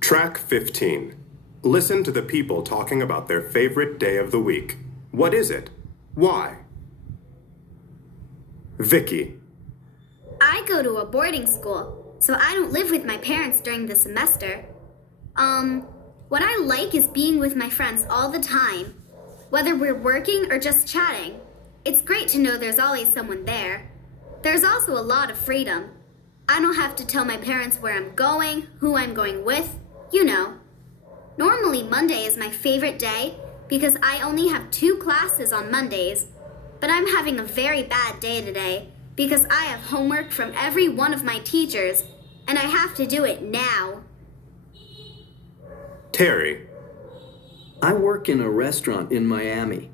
Track 15. Listen to the people talking about their favorite day of the week. What is it? Why? Vicky. I go to a boarding school, so I don't live with my parents during the semester. What I like is being with my friends all the time, whether we're working or just chatting. It's great to know there's always someone there. There's also a lot of freedom. I don't have to tell my parents where I'm going, who I'm going with, you know. Normally Monday is my favorite day because I only have 2 classes on Mondays, but I'm having a very bad day today because I have homework from every one of my teachers, and I have to do it now. Terry. I work in a restaurant in Miami.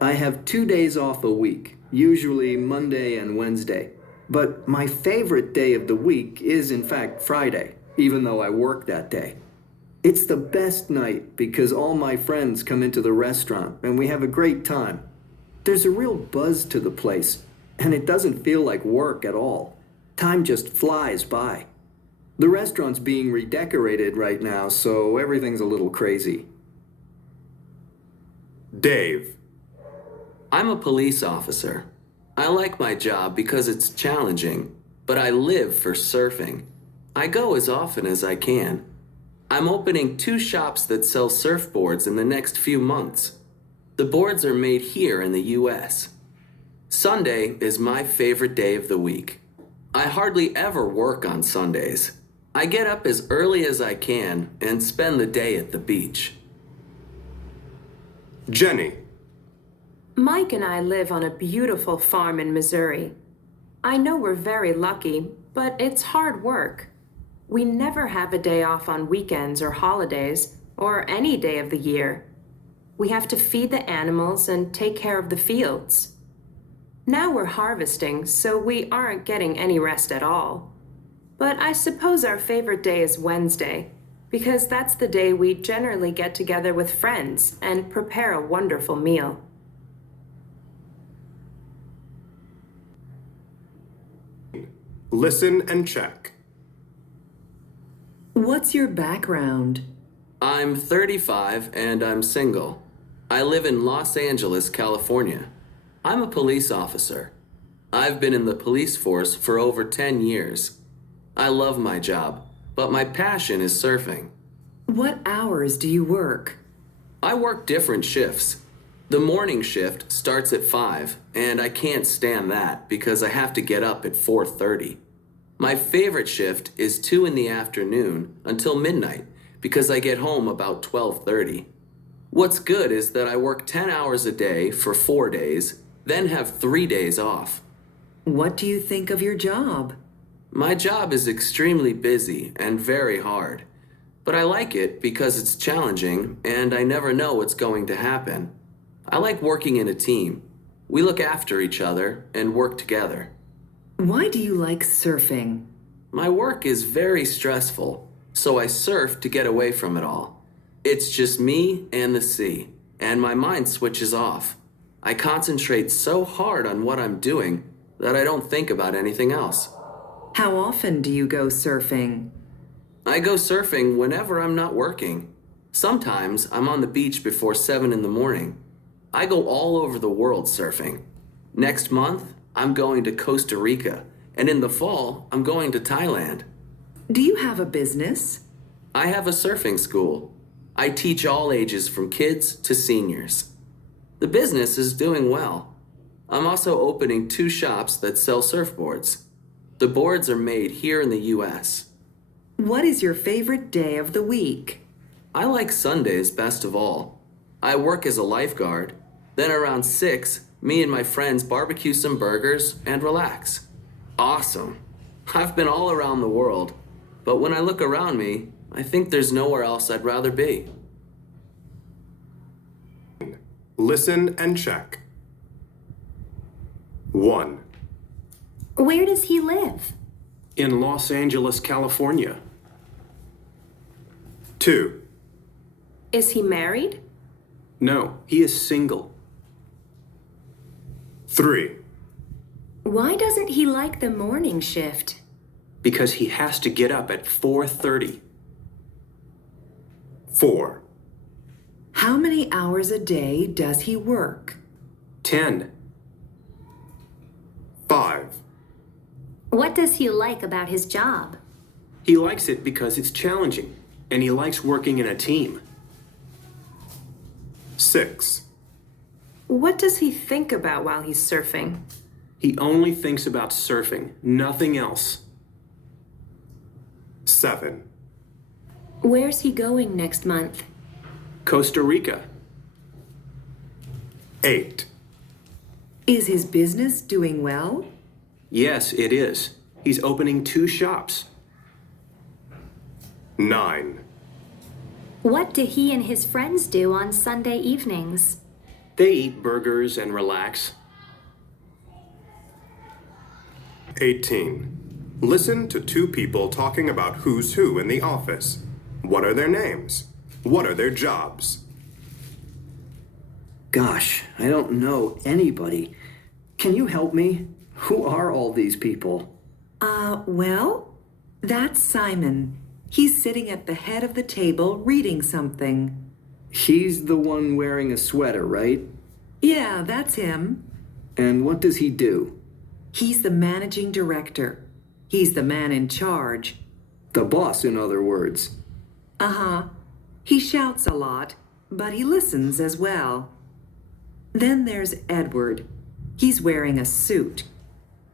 I have 2 days off a week, usually Monday and Wednesday. But my favorite day of the week is in fact Friday, even though I work that day. It's the best night because all my friends come into the restaurant and we have a great time. There's a real buzz to the place, and it doesn't feel like work at all. Time just flies by. The restaurant's being redecorated right now, so everything's a little crazy. Dave. I'm a police officer. I like my job because it's challenging, but I live for surfing. I go as often as I can. I'm opening 2 shops that sell surfboards in the next few months. The boards are made here in the US. Sunday is my favorite day of the week. I hardly ever work on Sundays. I get up as early as I can and spend the day at the beach. Jenny. Mike and I live on a beautiful farm in Missouri. I know we're very lucky, but it's hard work. We never have a day off on weekends or holidays, or any day of the year. We have to feed the animals and take care of the fields. Now we're harvesting, so we aren't getting any rest at all. But I suppose our favorite day is Wednesday, because that's the day we generally get together with friends and prepare a wonderful meal. Listen and check. What's your background? I'm 35 and I'm single. I live in Los Angeles, California. I'm a police officer. I've been in the police force for over 10 years. I love my job, but my passion is surfing. What hours do you work? I work different shifts. The morning shift starts at 5, and I can't stand that because I have to get up at 4:30. My favorite shift is 2 in the afternoon until midnight because I get home about 12:30. What's good is that I work 10 hours a day for 4 days, then have 3 days off. What do you think of your job? My job is extremely busy and very hard, but I like it because it's challenging and I never know what's going to happen. I like working in a team. We look after each other and work together. Why do you like surfing? My work is very stressful, so I surf to get away from it all. It's just me and the sea, and my mind switches off. I concentrate so hard on what I'm doing that I don't think about anything else. How often do you go surfing? I go surfing whenever I'm not working. Sometimes I'm on the beach before 7 in the morning. I go all over the world surfing. Next month, I'm going to Costa Rica, and in the fall, I'm going to Thailand. Do you have a business? I have a surfing school. I teach all ages from kids to seniors. The business is doing well. I'm also opening 2 shops that sell surfboards. The boards are made here in the US. What is your favorite day of the week? I like Sundays best of all. I work as a lifeguard. Then around 6, me and my friends barbecue some burgers and relax. Awesome. I've been all around the world, but when I look around me, I think there's nowhere else I'd rather be. Listen and check. 1. Where does he live? In Los Angeles, California. 2. Is he married? No, he is single. 3. Why doesn't he like the morning shift? Because he has to get up at 4:30. 4, How many hours a day does he work? 10. 5, What does he like about his job? He likes it because it's challenging, and he likes working in a team. 6, What does he think about while he's surfing? He only thinks about surfing, nothing else. 7, Where's he going next month? Costa Rica. 8, Is his business doing well? Yes, it is. He's opening 2 shops. 9, What do he and his friends do on Sunday evenings? They eat burgers and relax. 18. Listen to 2 people talking about who's who in the office. What are their names? What are their jobs? Gosh, I don't know anybody. Can you help me? Who are all these people? Well, that's Simon. He's sitting at the head of the table reading something. He's the one wearing a sweater, right? Yeah, that's him. And what does he do? He's the managing director. He's the man in charge. The boss, in other words. Uh-huh. He shouts a lot, but he listens as well. Then there's Edward. He's wearing a suit.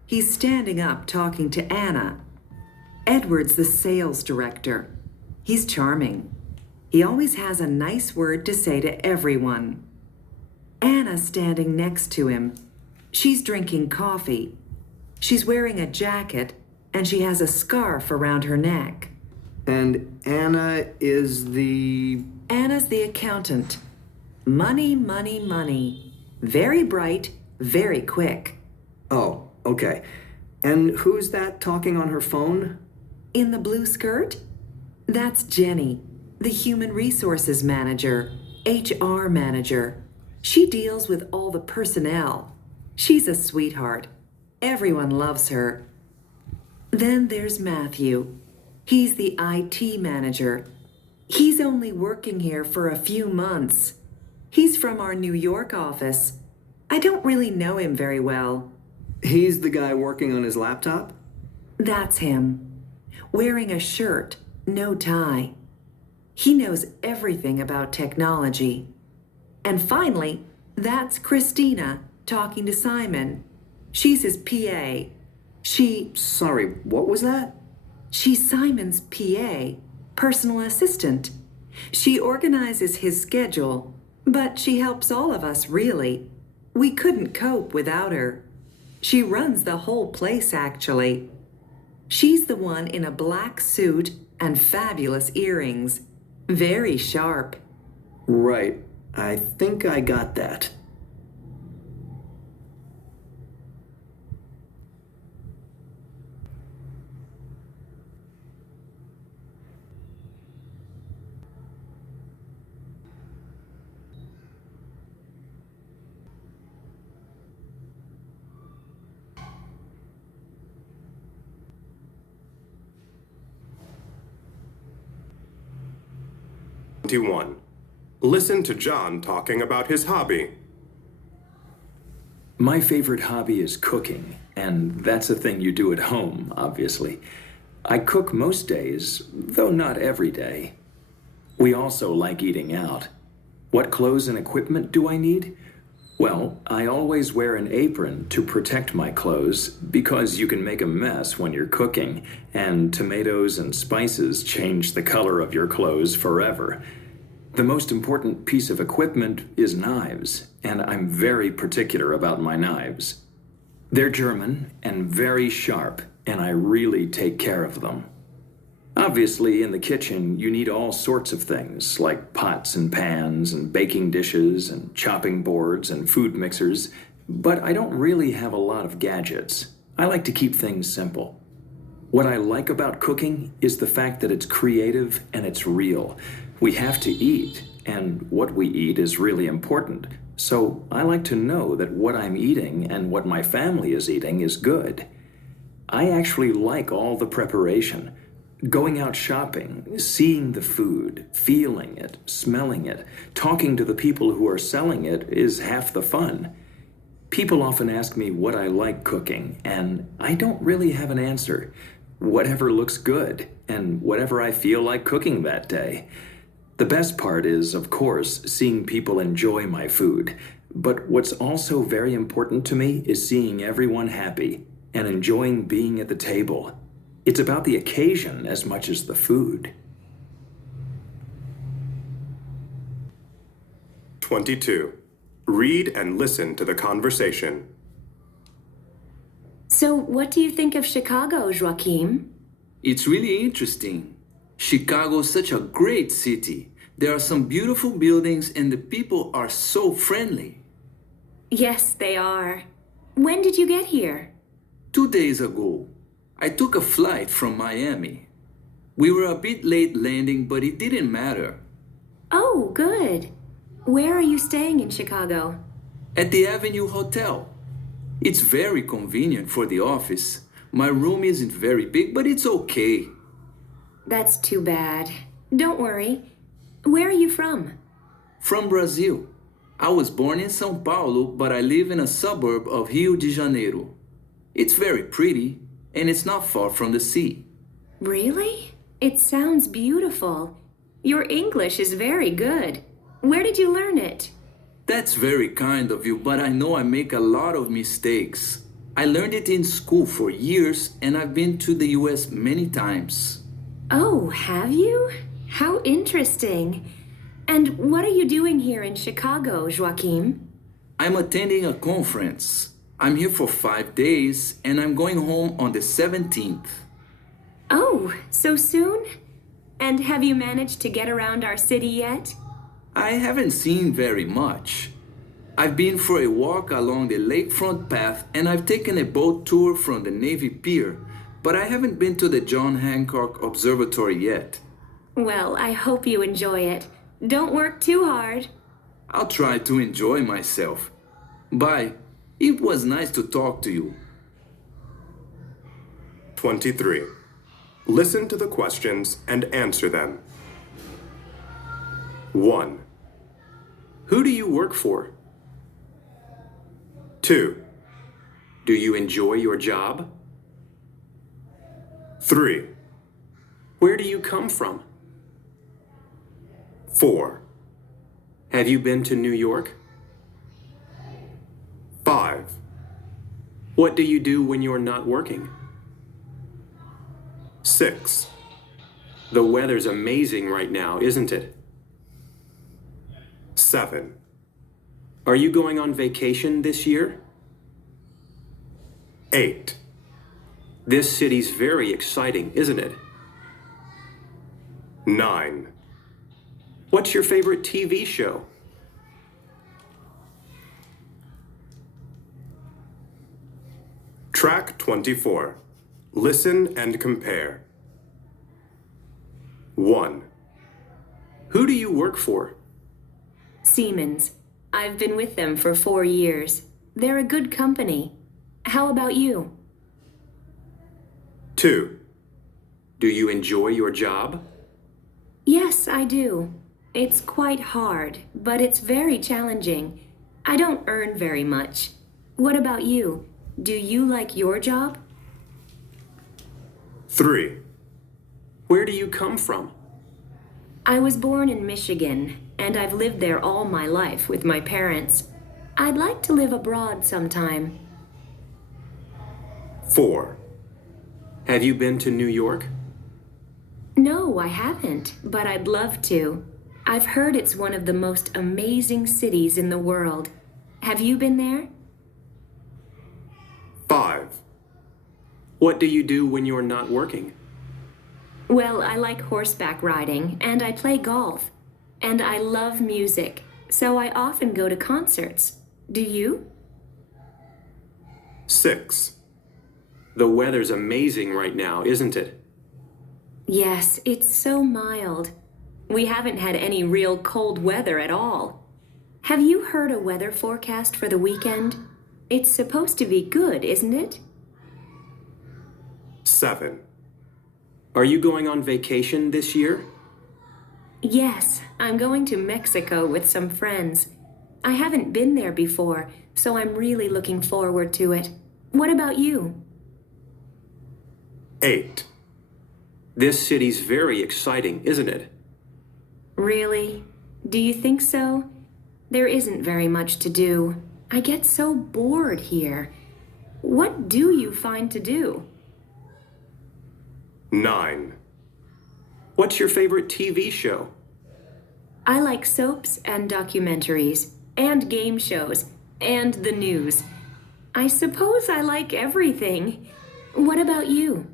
He's standing up talking to Anna. Edward's the sales director. He's charming. He always has a nice word to say to everyone. Anna's standing next to him. She's drinking coffee. She's wearing a jacket, and she has a scarf around her neck. And Anna is the... Anna's the accountant. Money, money, money. Very bright, very quick. Oh, okay. And who's that talking on her phone? In the blue skirt? That's Jenny, the human resources manager, HR manager. She deals with all the personnel. She's a sweetheart. Everyone loves her. Then there's Matthew. He's the IT manager. He's only working here for a few months. He's from our New York office. I don't really know him very well. He's the guy working on his laptop? That's him. Wearing a shirt, no tie. He knows everything about technology. And finally, that's Christina talking to Simon. She's his PA. Sorry, what was that? She's Simon's PA, personal assistant. She organizes his schedule, but she helps all of us, really. We couldn't cope without her. She runs the whole place, actually. She's the one in a black suit and fabulous earrings. Very sharp. Right. I think I got that. Twenty-one. Listen to John talking about his hobby. My favorite hobby is cooking, and that's a thing you do at home, obviously. I cook most days, though not every day. We also like eating out. What clothes and equipment do I need? Well, I always wear an apron to protect my clothes because you can make a mess when you're cooking, and tomatoes and spices change the color of your clothes forever. The most important piece of equipment is knives, and I'm very particular about my knives. They're German and very sharp, and I really take care of them. Obviously, in the kitchen, you need all sorts of things, like pots and pans and baking dishes and chopping boards and food mixers, but I don't really have a lot of gadgets. I like to keep things simple. What I like about cooking is the fact that it's creative and it's real. We have to eat, and what we eat is really important. So I like to know that what I'm eating and what my family is eating is good. I actually like all the preparation. Going out shopping, seeing the food, feeling it, smelling it, talking to the people who are selling it is half the fun. People often ask me what I like cooking, and I don't really have an answer. Whatever looks good, and whatever I feel like cooking that day. The best part is, of course, seeing people enjoy my food. But what's also very important to me is seeing everyone happy and enjoying being at the table. It's about the occasion as much as the food. 22. Read and listen to the conversation. So, what do you think of Chicago, Joachim? It's really interesting. Chicago is such a great city. There are some beautiful buildings and the people are so friendly. Yes, they are. When did you get here? 2 days ago, I took a flight from Miami. We were a bit late landing, but it didn't matter. Oh, good. Where are you staying in Chicago? At the Avenue Hotel. It's very convenient for the office. My room isn't very big, but it's okay. That's too bad. Don't worry. Where are you from? From Brazil. I was born in São Paulo, but I live in a suburb of Rio de Janeiro. It's very pretty, and it's not far from the sea. Really? It sounds beautiful. Your English is very good. Where did you learn it? That's very kind of you, but I know I make a lot of mistakes. I learned it in school for years, and I've been to the US many times. Oh, have you? How interesting. And what are you doing here in Chicago, Joachim? I'm attending a conference. I'm here for 5 days, and I'm going home on the 17th. Oh, so soon? And have you managed to get around our city yet? I haven't seen very much. I've been for a walk along the lakefront path, and I've taken a boat tour from the Navy Pier, but I haven't been to the John Hancock Observatory yet. Well, I hope you enjoy it. Don't work too hard. I'll try to enjoy myself. Bye. It was nice to talk to you. 23. Listen to the questions and answer them. 1, Who do you work for? 2, Do you enjoy your job? 3, Where do you come from? 4, Have you been to New York? 5, What do you do when you're not working? 6, The weather's amazing right now, isn't it? 7, Are you going on vacation this year? 8, This city's very exciting, isn't it? 9, What's your favorite TV show? Track 24. Listen and compare. 1, Who do you work for? Siemens. I've been with them for 4 years. They're a good company. How about you? 2, Do you enjoy your job? Yes, I do. It's quite hard, but it's very challenging. I don't earn very much. What about you? Do you like your job? 3, Where do you come from? I was born in Michigan, and I've lived there all my life with my parents. I'd like to live abroad sometime. 4, Have you been to New York? No, I haven't, but I'd love to. I've heard it's one of the most amazing cities in the world. Have you been there? 5, What do you do when you're not working? Well, I like horseback riding, and I play golf. And I love music, so I often go to concerts. Do you? 6, The weather's amazing right now, isn't it? Yes, it's so mild. We haven't had any real cold weather at all. Have you heard a weather forecast for the weekend? It's supposed to be good, isn't it? 7, Are you going on vacation this year? Yes, I'm going to Mexico with some friends. I haven't been there before, so I'm really looking forward to it. What about you? 8. This city's very exciting, isn't it? Really? Do you think so? There isn't very much to do. I get so bored here. What do you find to do? 9. What's your favorite TV show? I like soaps and documentaries, and game shows, and the news. I suppose I like everything. What about you?